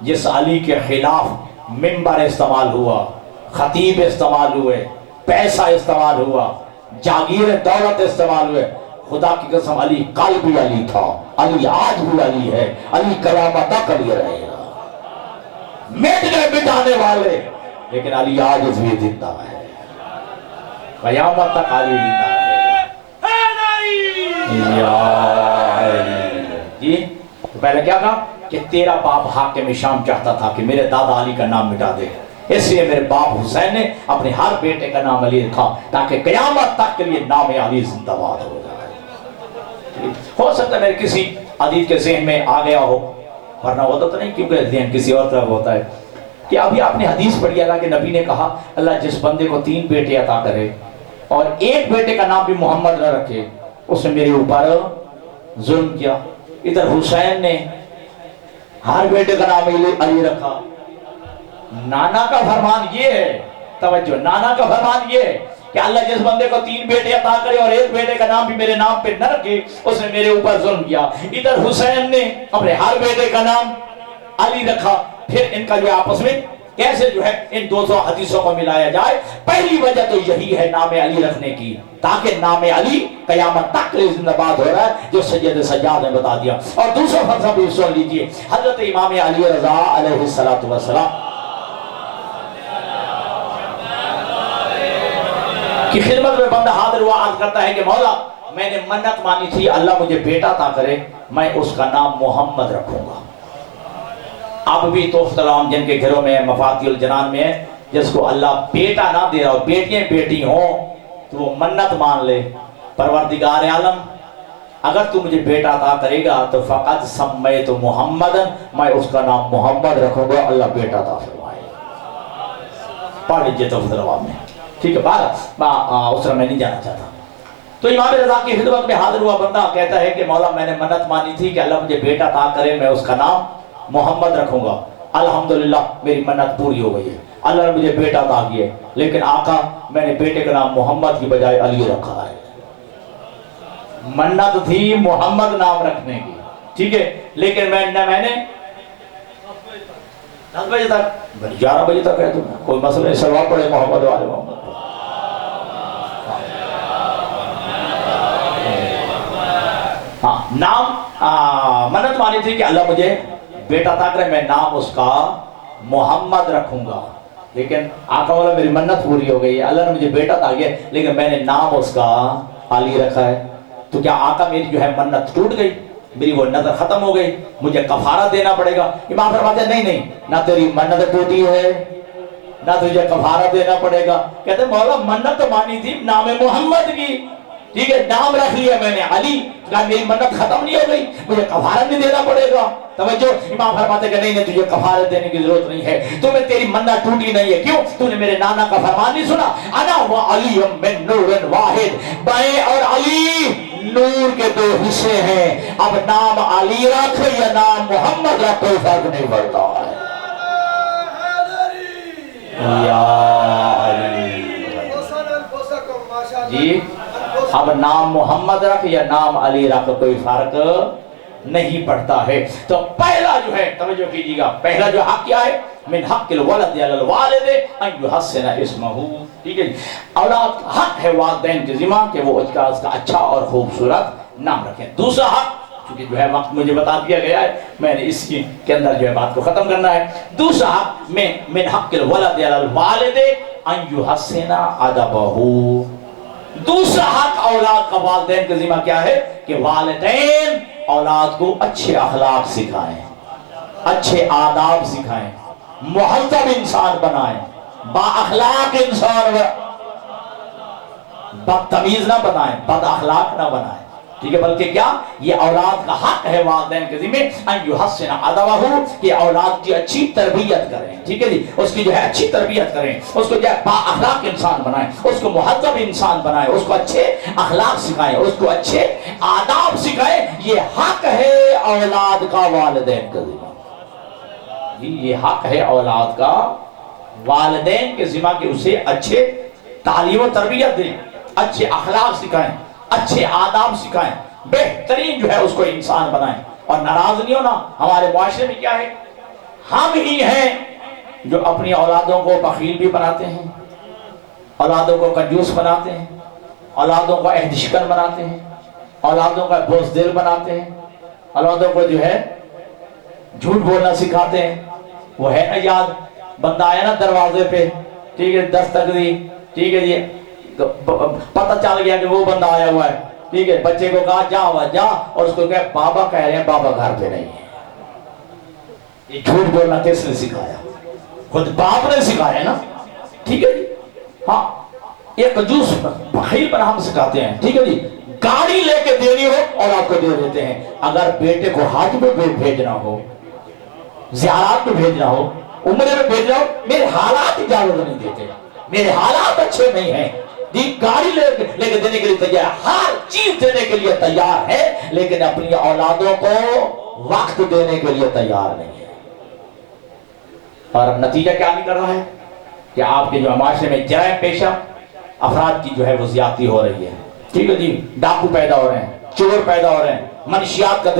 جس علی کے خلاف منبر استعمال ہوا، خطیب استعمال ہوئے، پیسہ استعمال ہوا، جاگیر دولت استعمال ہوئے، خدا کی قسم علی کل بھی علی تھا، علی آج بھی علی ہے، علی قیامت تک علی رہے گا۔ مٹ گئے مٹانے والے، لیکن علی آج بھی زندہ ہے، قیامت تک علی زندہ رہے گا۔ یا علی جی تو پہلے کیا کہا کہ تیرا باپ حاکم شام چاہتا تھا کہ میرے دادا علی کا نام مٹا دے، اس لیے میرے باپ حسین نے اپنے ہر بیٹے کا نام علی رکھا تاکہ قیامت تک کے لیے نام علی زندہ باد ہو جائے۔ ہو سکتا ہے میرے کسی حدیث کے ذہن میں آ گیا ہو، ورنہ ہوتا تو نہیں، کیونکہ ذہن کسی اور طرف ہوتا ہے، کہ ابھی آپ نے حدیث پڑھی اللہ کے نبی نے کہا اللہ جس بندے کو 3 بیٹے عطا کرے اور ایک بیٹے کا نام بھی محمد نہ رکھے اس نے میرے اوپر ظلم کیا۔ ادھر حسین نے ہر بیٹے کا نام علی رکھا۔ نانا کا فرمان یہ ہے، توجہ، نانا کا فرمان یہ ہے کہ اللہ جس بندے کو 3 بیٹے عطا کرے اور ایک بیٹے کا نام بھی میرے نام پہ نہ رکھے اس نے میرے اوپر ظلم کیا۔ ادھر حسین نے اپنے ہر بیٹے کا نام علی رکھا۔ پھر ان کا جو آپس میں کیسے جو ہے ان 200 حدیثوں کو ملایا جائے، پہلی وجہ تو یہی ہے نام علی رکھنے کی، تاکہ نام علی قیامت تک زندہ باد ہو رہا ہے، جو سید سجاد نے بتا دیا۔ اور دوسرا فلسفہ بھی سن لیجئے، حضرت امام علی رضا علیہ السلام کی خدمت میں بندہ حاضر ہوا، عرض کرتا ہے کہ مولا میں نے منت مانی تھی اللہ مجھے بیٹا عطا کرے، میں اس کا نام محمد رکھوں گا۔ اب بھی تحفۃ العام جن کے گھروں میں مفاتیح الجنان میں ہے، جس کو اللہ بیٹا نہ دے رہا ہو، بیٹیاں بیٹی ہوں تو وہ منت مان لے، پروردگار عالم اگر تو مجھے بیٹا عطا کرے گا تو فقط سمیت محمد، میں اس کا نام محمد رکھوں گا، اللہ بیٹا عطا فرمائے۔ پڑھ لیجیے تحفۃ العام میں، ٹھیک ہے؟ اس طرح میں نہیں جانا چاہتا۔ تو امام رضا کی خدمت میں حاضر ہوا بندہ کہتا ہے کہ مولا میں نے منت مانی تھی کہ اللہ مجھے بیٹا عطا کرے، میں اس کا نام محمد رکھوں گا، الحمدللہ میری منت پوری ہو گئی ہے، اللہ نے مجھے بیٹا عطا کیا ہے، لیکن آقا میں نے بیٹے کا نام محمد کی بجائے علی رکھا ہے۔ منت تھی محمد نام رکھنے کی، ٹھیک ہے، لیکن میں نے 10 بجے تک 11 بجے تک ہے، تو کوئی مسئلہ نہیں، صلوات پڑھے محمد والے محمد۔ ہاں نام منت مانی تھی کہ اللہ مجھے بیٹا عطا کرے، میں نام اس کا محمد رکھوں گا، لیکن آقا والا میری منت پوری ہو گئی ہے، اللہ نے مجھے بیٹا عطا کیا لیکن میں نے نام اس کا علی رکھا ہے، تو کیا آقا میری جو ہے منت ٹوٹ گئی، میری وہ نظر ختم ہو گئی، مجھے کفارہ دینا پڑے گا؟ امام فرماتے ہیں نہیں، نہ تیری منت ٹوٹی ہے نہ تجھے کفارہ دینا پڑے گا۔ کہتے ہیں مولا منت تو مانی تھی نام محمد کی، ٹھیک ہے، نام رکھ لیا میں نے علی، کہا میری منت ختم نہیں ہو گئی، مجھے کفارہ نہیں دینا پڑے گا؟ توجہ، امام فرماتے کہ نہیں تجھے کفارہ دینے کی ضرورت نہیں ہے، تمہیں تیری منت ٹوٹی نہیں ہے، کیوں؟ تو نے میرے نانا کا فرمان نہیں سنا، انا و علی من نور واحد، بائیں اور علی نور کے 2 حصے ہیں، اب نام علی رکھ یا نام محمد رکھ کوئی فرق نہیں پڑتا ہے۔ یا علی جی، اب نام محمد رکھ یا نام علی رکھ کوئی فرق نہیں پڑتا ہے۔ تو پہلا جو ہے توجہ کیجیے گا، پہلا جو حق کیا ہے؟ من حق الولد علی الوالد ان یحسن اسمہ، ٹھیک ہے، اولاد حق ہے والدین کے ذمہ کہ وہ اس کا اچھا اور خوبصورت نام رکھیں۔ دوسرا حق، چونکہ جو ہے وقت مجھے بتا دیا گیا ہے، میں نے اس کے اندر جو ہے بات کو ختم کرنا ہے۔ دوسرا حق من حق الولد علی الوالد ان یحسن ادبہ، دوسرا حق اولاد کا والدین کے ذمہ کیا ہے کہ والدین اولاد کو اچھے اخلاق سکھائیں، اچھے آداب سکھائیں، مہذب انسان بنائیں، با اخلاق انسان، بدتمیز نہ بنائیں، بد اخلاق نہ بنائیں، ٹھیک ہے، بلکہ کیا یہ اولاد کا حق ہے والدین کے ذمہ ان یحسن ادبہ، کہ اولاد کی اچھی تربیت کریں، ٹھیک ہے جی، اس کی جو ہے اچھی تربیت کریں، اس کو جو ہے با اخلاق انسان بنائیں، اس کو مہذب انسان بنائیں، اس کو اچھے اخلاق سکھائیں، اس کو اچھے آداب سکھائیں، یہ حق ہے اولاد کا والدین کے ذمہ، یہ حق ہے اولاد کا والدین کے ذمہ کہ اسے اچھے تعلیم و تربیت دیں، اچھے اخلاق سکھائیں، اچھے آداب سکھائیں، بہترین جو ہے اس کو انسان بنائیں۔ اور ناراض نہیں ہونا، ہمارے معاشرے میں کیا ہے، ہم ہی ہیں جو اپنی اولادوں کو بخیل بھی بناتے ہیں، اولادوں کو کنجوس بناتے ہیں، اولادوں کو عہد شکن بناتے ہیں، اولادوں کا بزدل بناتے ہیں، اولادوں کو جو ہے جھوٹ بولنا سکھاتے ہیں۔ وہ ہے نا یاد، بندہ آیا نا دروازے پہ، ٹھیک ہے، دستک دی، ٹھیک ہے جی، پتہ چل گیا کہ وہ بندہ آیا ہوا ہے، ٹھیک ہے، بچے کو کہا جا ہوا جا، اور اس کو کہا بابا کہہ رہے ہیں بابا گھر پہ نہیں ہے۔ یہ جھوٹ بولنا کس نے سکھایا؟ خود باپ نے سکھایا نا، ٹھیک ہے جی۔ ہاں یہ کنجوس بخیل پر ہم سکھاتے ہیں، ٹھیک ہے جی۔ گاڑی لے کے دینی ہو اولاد کو دے دیتے ہیں، اگر بیٹے کو حج میں بھیجنا ہو، زیارات میں بھیجنا ہو، عمرے میں بھیجنا ہو، میرے حالات اجازت نہیں دیتے، میرے حالات اچھے نہیں ہیں، جی گاڑی لے کے دینے کے لیے تیار، ہر چیز دینے کے لیے تیار ہے، لیکن اپنی اولادوں کو وقت دینے کے لیے تیار نہیں ہے۔ اور نتیجہ کیا نکل رہا ہے کہ آپ کے جو معاشرے میں جرائم پیشہ افراد کی جو ہے وہ زیادتی ہو رہی ہے، ٹھیک ہے جی۔ ڈاکو پیدا ہو رہے ہیں، چور پیدا ہو رہے ہیں، منشیات کا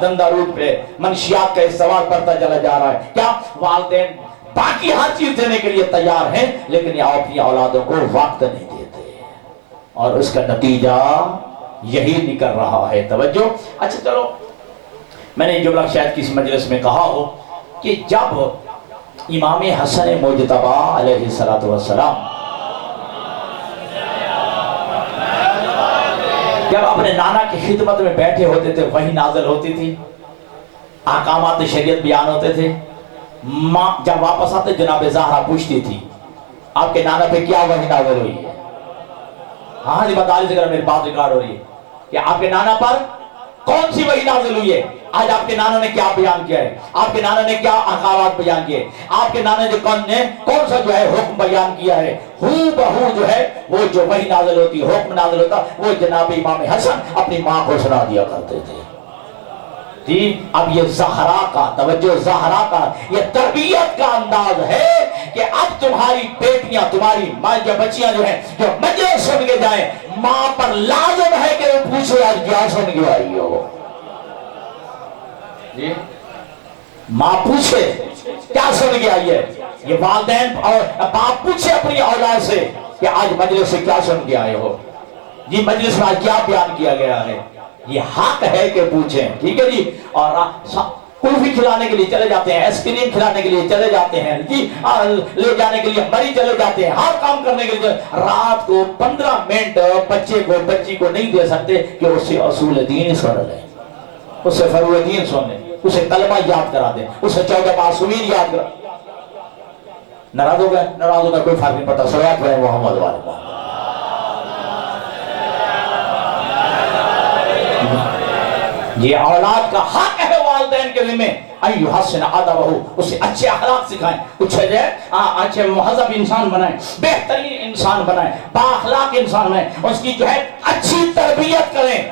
دندہ روپ پہ منشیات کا استعمال کرتا چلا جا رہا ہے۔ کیا والدین باقی ہر چیز دینے کے لیے تیار ہیں، لیکن یہ اپنی اولادوں کو وقت نہیں دیتے، اور اس کا نتیجہ یہی نکل رہا ہے۔ توجہ۔ اچھا چلو، میں نے جملہ شاید کسی مجلس میں کہا ہو کہ جب امام حسن مجتبی علیہ السلام جب اپنے نانا کی خدمت میں بیٹھے ہوتے تھے، وحی نازل ہوتی تھی، احکامات شریعت بیان ہوتے تھے، ماں جب واپس آتے جناب زہرا پوچھتی تھی آپ کے نانا پہ کیا وحی نازل ہوئی ہے؟ ہاں جی بتا لیجیے اگر میری بات ریکارڈ ہو رہی ہے کہ آپ کے نانا پر کون سی وحی نازل ہوئی ہے؟ آج آپ کے نانا نے کیا بیان کیا ہے؟ آپ کے نانا نے کیا احکامات بیان کیے؟ آپ کے نانا نے کون سا جو ہے حکم بیان کیا ہے؟ ہو بہو جو ہے وہ جو وحی نازل ہوتی، حکم نازل ہوتا، وہ جناب امام حسن اپنی ماں کو سنا دیا کرتے تھے۔ جی اب یہ زہرا کا توجہ، زہرا کا یہ تربیت کا انداز ہے کہ اب تمہاری بیٹیاں، تمہاری ماں جو بچیاں جو ہیں جو مجلس سن کے جائیں، ماں پر لازم ہے کہ وہ پوچھو آج کیا سن کے آئی ہو۔ جی ماں پوچھے کیا سن کے آئی ہے، یہ والدین اور باپ پوچھے اپنی اولاد سے کہ آج مجلس سے کیا سن کے آئے ہو، جی مجلس میں آج کیا بیان کیا گیا ہے۔ یہ حق ہے کہ پوچھیں، ٹھیک ہے جی۔ اور کلفی کھلانے کے لیے چلے جاتے ہیں، ایس کریم کھلانے کے لیے چلے جاتے ہیں، جی لے جانے کے لیے مری چلے جاتے ہیں، ہر کام کرنے کے لیے رات کو 15 منٹ بچے کو بچی کو نہیں دے سکتے کہ اس سے اصول دین سن لیں، اس سے فروع دین سن لیں، اسے کلمہ یاد کرا دیں، اسے 14 معصومین یاد کرا۔ ناراض ہو گئے کوئی فرق نہیں پڑتا، صلوات پڑھیں محمد والے محمد۔ یہ اولاد کا حق ہے والدین کے ذمہ، ایو حسن ادبہ، اسے اچھے اخلاق سکھائیں، اچھے مہذب انسان بنائیں، بہترین انسان بنائیں، با اخلاق انسان بنائیں، اس کی جو ہے اچھی تربیت کریں۔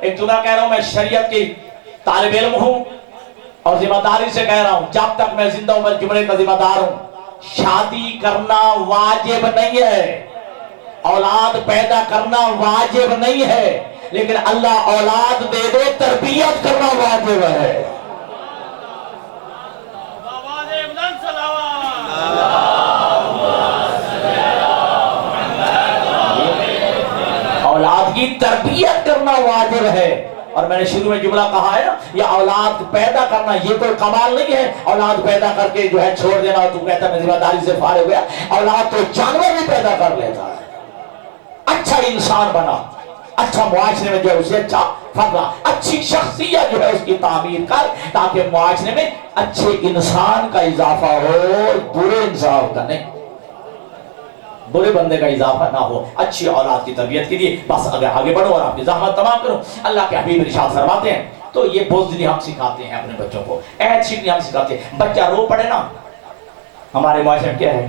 ایک جملہ کہہ رہا ہوں، میں شریعت کی طالب علم ہوں اور ذمہ داری سے کہہ رہا ہوں، جب تک میں زندہ ہوں میں جملے کا ذمہ دار ہوں، شادی کرنا واجب نہیں ہے، اولاد پیدا کرنا واجب نہیں ہے، لیکن اللہ اولاد دے دے تربیت کرنا واجب ہے۔ اولاد کی تربیت کرنا واجب ہے۔ اور میں نے شروع میں جملہ کہا ہے نا، یہ اولاد پیدا کرنا یہ کوئی کمال نہیں ہے، اولاد پیدا کر کے جو ہے چھوڑ دینا، تو کہتا میں ذمہ داری سے فارغ ہوا۔ اولاد تو جانور بھی پیدا کر لیتا ہے، اچھا انسان بنا، اچھا معاشرے میں جو ہے اسے اچھا فضا، اچھی شخصیت جو ہے اس کی تعمیر کر، تاکہ معاشرے میں اچھے انسان کا اضافہ ہو، برے انسان کا نہیں، برے بندے کا اضافہ نہ ہو۔ اچھی اولاد کی تربیت کے لیے بس اگر آگے بڑھو اور آپ کی زحمت تمام کرو۔ اللہ کے حبیب ارشاد فرماتے ہیں، تو یہ بزدلی ہم سکھاتے ہیں اپنے بچوں کو، عہد شکنی ہم سکھاتے ہیں۔ بچہ رو پڑے نا، ہمارے معاشرے میں کیا ہے،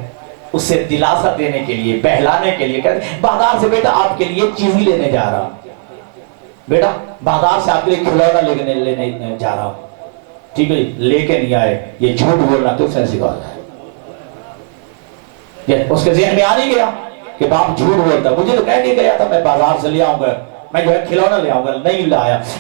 اسے دلاسا دینے کے لیے، بہلانے کے لیے کہتے ہیں بازار سے بیٹا آپ کے لیے چیزی لینے جا رہا ہوں، بیٹا بازار سے آپ کے لیے کھلونا لینے جا رہا ہوں، ٹھیک ہے لے کے نہیں آئے، یہ جھوٹ بولنا کس نے سکھایا ہے؟ اس کے ذہن میں آ نہیں گیا کہ باپ جھوٹ بولتا ہے، مجھے تو کہہ کے گیا تھا میں بازار سے لے آؤں گا، میں جو ہے کھلونا لے آؤں گا، نہیں لایا۔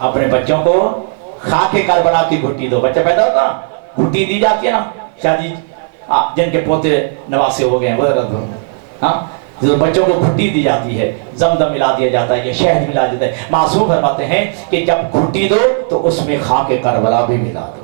اپنے بچوں کو خاک کربلا کی گھٹی دو. بچہ پیدا ہوتا گھٹی دی جاتی ہے نا, شادی جن کے پوتے نواسے ہو گئے ہیں وہ ہاں بچوں کو گھٹی دی جاتی ہے, زمزم ملا دیا جاتا ہے, یہ شہد ملا دیتا ہے. معصوم فرماتے ہیں کہ جب گھٹی دو تو اس میں خاک کربلا بھی ملا دو,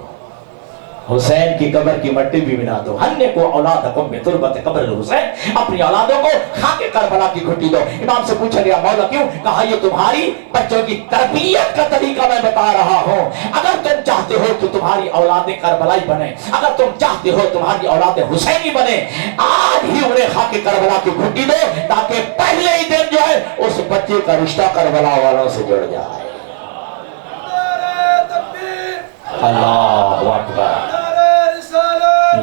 حسین کی قبر کی مٹی بھی ملا دو. ہن کو اولادکم بتربت قبر الحسین, اپنی اولادوں کو خاک کربلا کی گھٹی دو. امام سے پوچھا گیا مولا کیوں؟ کہا یہ تمہاری بچوں کی تربیت کا طریقہ میں بتا رہا ہوں. اگر تم چاہتے ہو کہ تمہاری اولادیں کربلائی بنے, اگر تم چاہتے ہو تمہاری اولادیں حسینی بنے, آج ہی انہیں خاک کربلا کی گھٹی دو تاکہ پہلے ہی دن جو ہے اس بچے کا رشتہ کربلا والوں سے جڑ جائے. اللہ اکبر,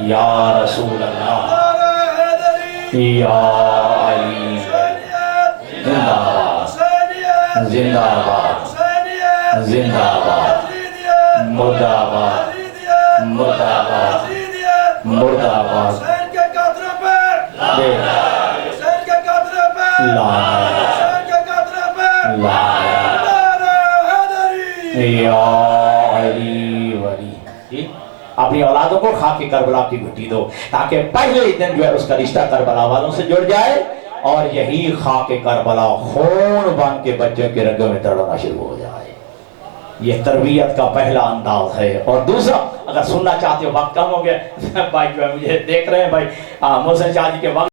یا رسول اللہ, یا علی, زندہ باد, زندہ باد, زندہ باد, مردہ آباد, مردہ آباد, مردہ آباد. یا علی ولی, اپنی اولادوں کو خاک کربلا کی گھٹی دو تاکہ پہلے ہی دن جو ہے اس کا رشتہ کربلا والوں سے جڑ جائے, اور یہی خاک کربلا خون بن کے بچوں کے رگوں میں تڑنا شروع ہو جائے. یہ تربیت کا پہلا انداز ہے. اور دوسرا, اگر سننا چاہتے ہو, وقت کم ہو گیا بھائی جو ہے مجھے دیکھ رہے ہیں بھائی, محسن شاہ جی کے وقت